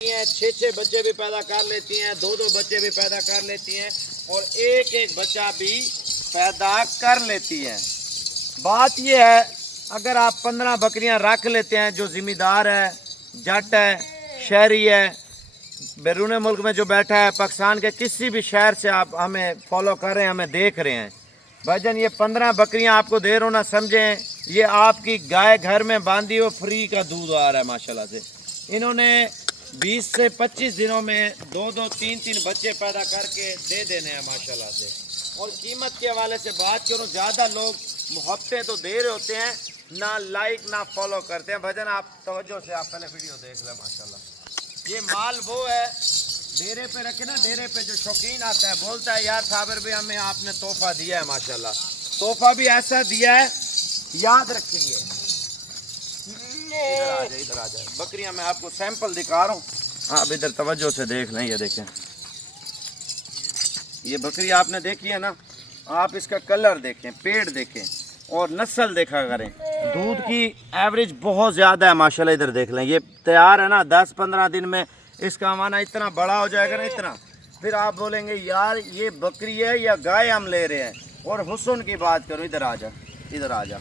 हैं, 6-6 बच्चे भी पैदा कर लेती हैं, 2-2 बच्चे भी पैदा कर लेती हैं और एक बच्चा भी पैदा कर लेती हैं। बात यह है, अगर आप 15 बकरियां रख लेते हैं, जो ज़िम्मेदार है, जट है, शहरी है, बैरून मुल्क में जो बैठा है, पाकिस्तान के किसी भी शहर से आप हमें फॉलो कर रहे हैं, हमें देख रहे हैं, भाईजान ये 15 बकरियां आपको दे रहा हूँ ना, समझें ये आपकी गाय घर में बांधी हो, फ्री का दूध आ रहा है माशाल्लाह से। इन्होंने 20 से 25 दिनों में 2-2, 3-3 बच्चे पैदा करके दे देने हैं माशाल्लाह से। और कीमत के हवाले से बात करूँ, ज़्यादा लोग मुहब्बतें तो दे रहे होते हैं, ना लाइक ना फॉलो करते हैं। भाईजान आप तवज्जो से आप पहले वीडियो देख लें माशाल्लाह। ये माल वो है डेरे पे रखे ना, डेरे पे जो शौकीन आता है बोलता है यार साबिर भाई हमें आपने तोहफा दिया है माशाल्लाह। तोहफा भी ऐसा दिया है, याद रखेंगे। इधर आ जाए बकरियां मैं आपको सैंपल दिखा रहा हूँ, आप इधर तवज्जो से देख लें। ये देखें, ये बकरी आपने देखी है ना, आप इसका कलर देखें, पेड़ देखें और नस्ल देखा करें। दूध की एवरेज बहुत ज़्यादा है माशाल्लाह। इधर देख लें, ये तैयार है ना, 10-15 दिन में इसका माना इतना बड़ा हो जाएगा ना, इतना, फिर आप बोलेंगे यार ये बकरी है या गाय हम ले रहे हैं। और हुस्न की बात करूँ, इधर आ जा, इधर आ जा,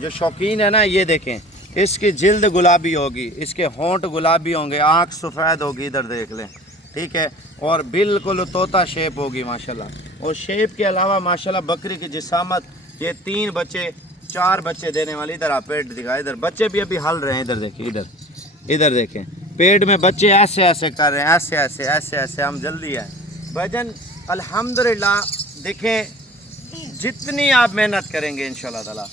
जो शौकीन है ना ये देखें, इसकी जिल्द गुलाबी होगी, इसके होंठ गुलाबी होंगे, आँख सफ़ेद होगी, इधर देख लें, ठीक है। और बिल्कुल तोता शेप होगी माशाल्लाह। और शेप के अलावा माशाल्लाह बकरी की जिसामत, ये 3 बच्चे 4 बच्चे देने वाली। इधर आप पेट दिखा, इधर बच्चे भी अभी हल रहे हैं, इधर देखिए, इधर देखें, पेट में बच्चे ऐसे ऐसे कर रहे हैं, ऐसे ऐसे ऐसे ऐसे, हम जल्दी है भजन अल्हम्दुलिल्लाह। देखें जितनी आप मेहनत करेंगे इंशाल्लाह ताला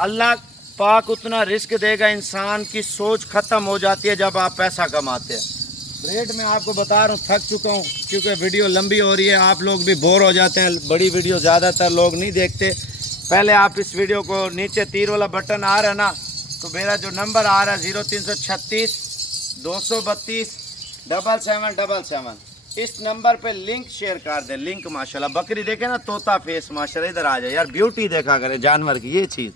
अल्लाह पाक उतना रिस्क देगा। इंसान की सोच ख़त्म हो जाती है जब आप पैसा कमाते हैं। रेट मैं आपको बता रहा हूँ, थक चुका हूँ क्योंकि वीडियो लंबी हो रही है, आप लोग भी बोर हो जाते हैं, बड़ी वीडियो ज़्यादातर लोग नहीं देखते। पहले आप इस वीडियो को नीचे तीर वाला बटन आ रहा है ना, तो मेरा जो नंबर आ रहा है 0336 232 7777, इस नंबर पे लिंक शेयर कर दे। लिंक माशाल्लाह बकरी देखे ना, तोता फेस माशाल्लाह। इधर आ जाए यार, ब्यूटी देखा करे जानवर की। ये चीज़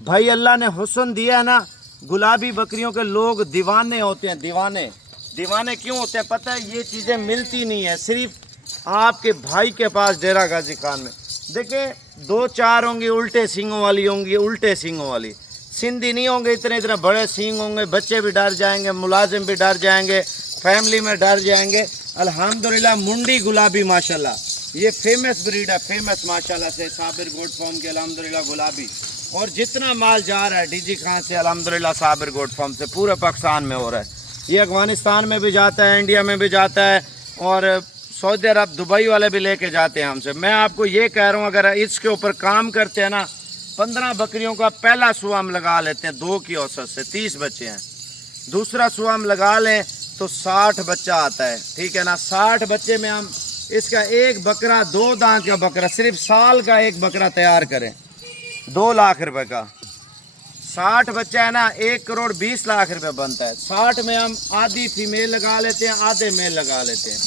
भाई अल्लाह ने हुस्न दिया है ना, गुलाबी बकरियों के लोग दीवाने होते हैं। दीवाने क्यों होते हैं पता है? ये चीज़ें मिलती नहीं है, सिर्फ आपके भाई के पास डेरा गाजी खान में। देखें 2-4 होंगी उल्टे सींगों वाली, होंगी उल्टे सींगों वाली, सिंधी नहीं होंगे, इतने बड़े सींग होंगे, बच्चे भी डर जाएंगे, मुलाजिम भी डर जाएंगे, फैमिली में डर जाएंगे। अल्हम्दुलिल्लाह मुंडी गुलाबी माशाल्लाह, ये फेमस ब्रीड है, फेमस माशाल्लाह से साबिर गोट फार्म के अल्हम्दुलिल्लाह गुलाबी। और जितना माल जा रहा है डीजी खान से अल्हम्दुलिल्लाह साबिर गोट फार्म से पूरे पाकिस्तान में हो रहा है। ये अफगानिस्तान में भी जाता है, इंडिया में भी जाता है और सऊदी अरब दुबई वाले भी लेके जाते हैं हमसे। मैं आपको ये कह रहा हूँ, अगर इसके ऊपर काम करते हैं ना, 15 बकरियों का पहला सुआ हम लगा लेते हैं 2 की औसत से, 30 बच्चे हैं। दूसरा सुआ हम लगा लें तो 60 बच्चा आता है, ठीक है ना। 60 बच्चे में हम इसका एक बकरा, 2 दांत का बकरा, सिर्फ साल का एक बकरा तैयार करें, 2 लाख रुपए का। 60 बच्चा है ना, 1 करोड़ 20 लाख रुपए बनता है। 60 में हम आधी फीमेल लगा लेते हैं, आधे मेल लगा लेते हैं,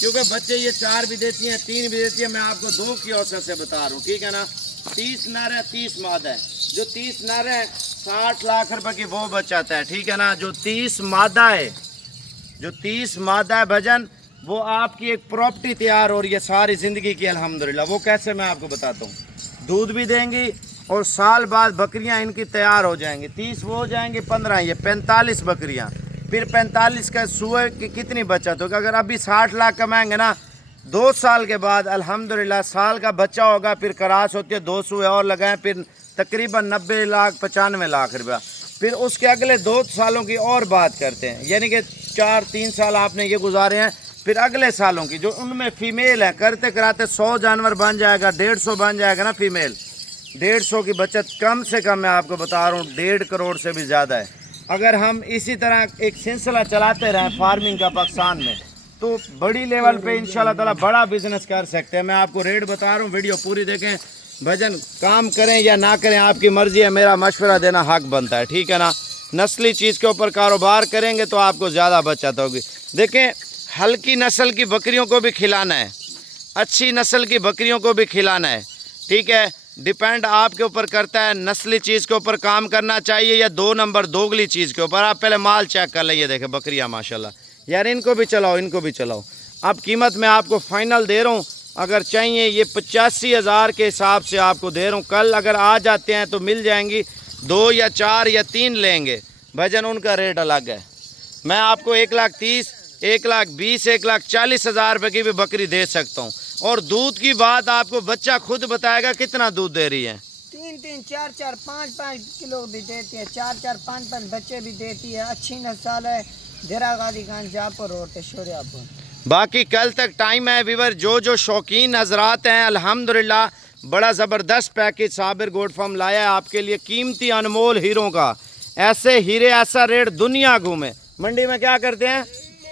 क्योंकि बच्चे ये 4 भी देती हैं, 3 भी देती हैं। मैं आपको 2 की औसत से बता रहा हूँ, ठीक है ना। 30 नर है, 30 मादा है। जो 30 नर है 60 लाख रुपए की वो बचाता है, ठीक है ना। जो 30 मादा है, जो 30 मादा है भजन, वो आपकी एक प्रॉपर्टी तैयार हो रही है सारी ज़िंदगी की अल्हम्दुलिल्लाह। वो कैसे मैं आपको बताता हूँ, दूध भी देंगी और साल बाद बकरियां इनकी तैयार हो जाएंगी। 30 वो हो जाएंगी, 15 ये 45 बकरियां, फिर 45 का सुए की कितनी बचत होगी। अगर अभी 60 लाख कमाएंगे ना, 2 साल के बाद अल्हम्दुलिल्लाह साल का बच्चा होगा, फिर करास होती है, 2 सुए और लगाएं, फिर तकरीबन 90 लाख 95 लाख रुपया। फिर उसके अगले 2 सालों की और बात करते हैं, यानी कि 4-3 साल आपने ये गुजारे हैं, फिर अगले सालों की जो उनमें फ़ीमेल है, करते कराते 100 जानवर बन जाएगा, 150 बन जाएगा ना फीमेल। 150 की बचत कम से कम मैं आपको बता रहा हूँ 1.5 करोड़ से भी ज़्यादा है। अगर हम इसी तरह एक सिलसिला चलाते रहें फार्मिंग का पाकिस्तान में, तो बड़ी लेवल पे इंशाल्लाह ताला बड़ा बिजनेस कर सकते हैं। मैं आपको रेट बता रहा हूँ, वीडियो पूरी देखें भजन। काम करें या ना करें आपकी मर्ज़ी है, मेरा मशवरा देना हक बनता है, ठीक है ना। नस्ली चीज़ के ऊपर कारोबार करेंगे तो आपको ज़्यादा बचत होगी। देखें हल्की नस्ल की बकरियों को भी खिलाना है, अच्छी नस्ल की बकरियों को भी खिलाना है, ठीक है। डिपेंड आपके ऊपर करता है, नस्ली चीज़ के ऊपर काम करना चाहिए या 2 नंबर दोगली चीज़ के ऊपर। आप पहले माल चेक कर लें, ये देखें बकरियाँ माशाल्लाह, यार इनको भी चलाओ, इनको भी चलाओ। अब कीमत मैं आपको फाइनल दे रहा हूँ, अगर चाहिए ये 85,000 के हिसाब से आपको दे रहा हूँ। कल अगर आ जाते हैं तो मिल जाएंगी, 2 या 4 या 3 लेंगे भजन, उनका रेट अलग है। मैं आपको 1,30,000, 1,20,000, 1,40,000 रुपये की भी बकरी दे सकता हूँ। और दूध की बात आपको बच्चा खुद बताएगा कितना दूध दे रही है। 3-3, 4-4, 5-5 किलो भी देती है, 4-4, 5-5 बच्चे भी देती है। अच्छी नस्ल है, देरागादी खान जापुर रोड शोरियापुर। बाकी कल तक टाइम है वीवर, जो शौकीन हजरात हैं अल्हम्दुलिल्लाह बड़ा ज़बरदस्त पैकेज साबिर गोट फार्म लाया है आपके लिए, कीमती अनमोल हीरों का। ऐसे हीरे ऐसा रेट दुनिया घूमे। मंडी में क्या करते हैं,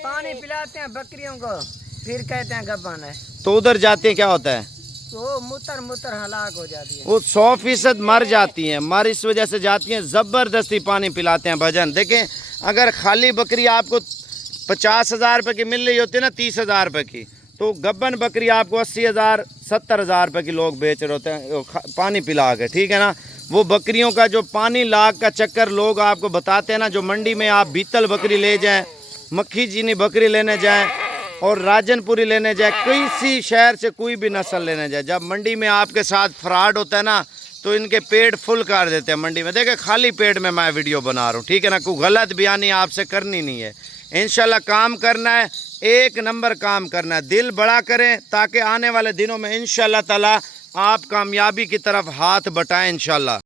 पानी पिलाते हैं बकरियों को, फिर कहते हैं गब्बन है, तो उधर जाते हैं क्या होता है, तो मुतर हलाक हो जाती है, वो 100% मर जाती हैं। मर इस वजह से जाती हैं, ज़बरदस्ती पानी पिलाते हैं भजन। देखें अगर खाली बकरी आपको 50,000 रुपये की मिल रही होती है ना, 30,000 रुपये की, तो गब्बन बकरी आपको 80,000, 70,000 रुपये की लोग बेच रहे होते हैं पानी पिला के, ठीक है ना। वो बकरियों का जो पानी लाग का चक्कर लोग आपको बताते हैं ना, जो मंडी में आप बीतल बकरी ले जाएं, मक्खी चीनी बकरी लेने जाएं और राजनपुरी लेने जाए, किसी शहर से कोई भी नस्ल लेने जाए, जब मंडी में आपके साथ फ्रॉड होता है ना, तो इनके पेट फुल कर देते हैं मंडी में। देखे खाली पेट में मैं वीडियो बना रहा हूँ, ठीक है ना, कोई गलत बयानी आपसे करनी नहीं है। इंशाल्लाह काम करना है, 1 नंबर काम करना है, दिल बड़ा करें ताकि आने वाले दिनों में इंशाल्लाह ताला आप कामयाबी की तरफ हाथ बटाएं इंशाल्लाह।